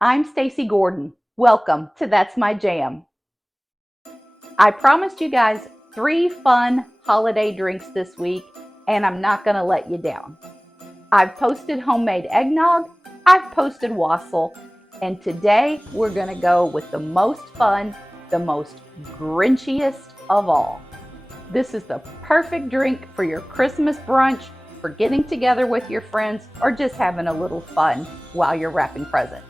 I'm Stacy Gordon. Welcome to That's My Jam. I promised you guys 3 fun holiday drinks this week, and I'm not going to let you down. I've posted homemade eggnog, I've posted wassail, and today we're going to go with the most fun, the most grinchiest of all. This is the perfect drink for your Christmas brunch, for getting together with your friends, or just having a little fun while you're wrapping presents.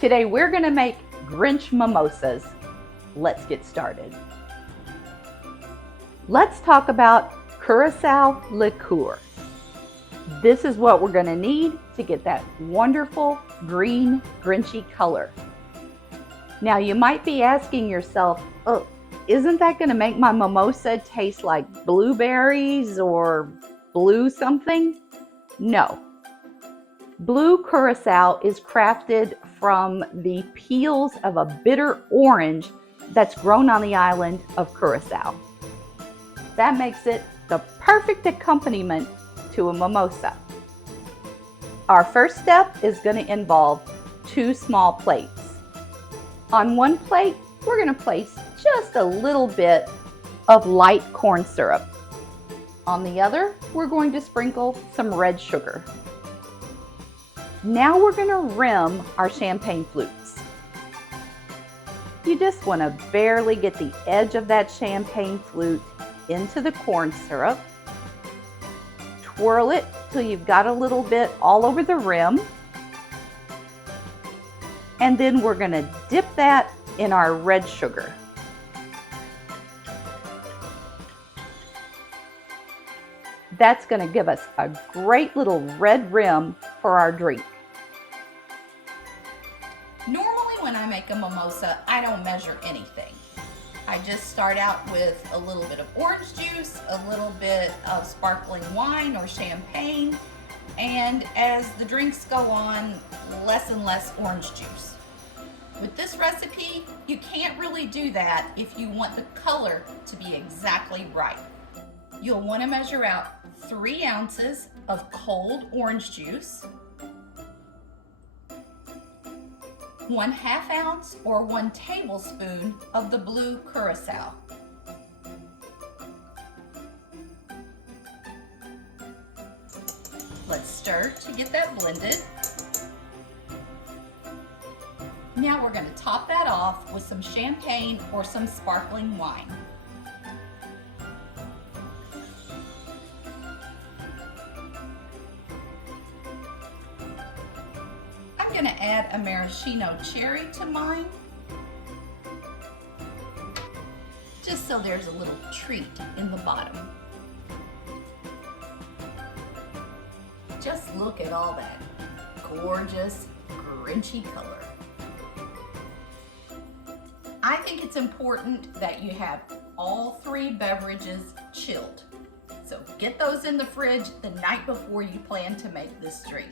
Today we're going to make Grinchy Mimosas. Let's get started. Let's talk about Curacao liqueur. This is what we're going to need to get that wonderful green Grinchy color. Now you might be asking yourself, oh, isn't that going to make my mimosa taste like blueberries or blue something? No. Blue Curacao is crafted from the peels of a bitter orange that's grown on the island of Curacao. That makes it the perfect accompaniment to a mimosa. Our first step is going to involve 2 small plates. On one plate, we're going to place just a little bit of light corn syrup. On the other, we're going to sprinkle some red sugar. Now we're going to rim our champagne flutes. You just want to barely get the edge of that champagne flute into the corn syrup. Twirl it till you've got a little bit all over the rim. And then we're going to dip that in our red sugar. That's going to give us a great little red rim for our drink. Normally when I make a mimosa, I don't measure anything. I just start out with a little bit of orange juice, a little bit of sparkling wine or champagne, and as the drinks go on, less and less orange juice. With this recipe, you can't really do that if you want the color to be exactly right. You'll want to measure out 3 ounces of cold orange juice, 1/2 ounce or 1 tablespoon of the blue Curacao. Let's stir to get that blended. Now we're going to top that off with some champagne or some sparkling wine. I'm going to add a maraschino cherry to mine, just so there's a little treat in the bottom. Just look at all that gorgeous, Grinchy color. I think it's important that you have all 3 beverages chilled. So get those in the fridge the night before you plan to make this drink.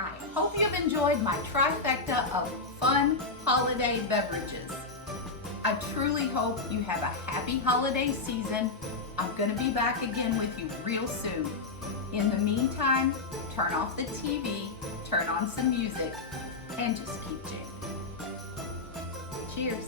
I hope you've enjoyed my trifecta of fun holiday beverages. I truly hope you have a happy holiday season. I'm going to be back again with you real soon. In the meantime, turn off the TV, turn on some music, and just keep jamming. Cheers.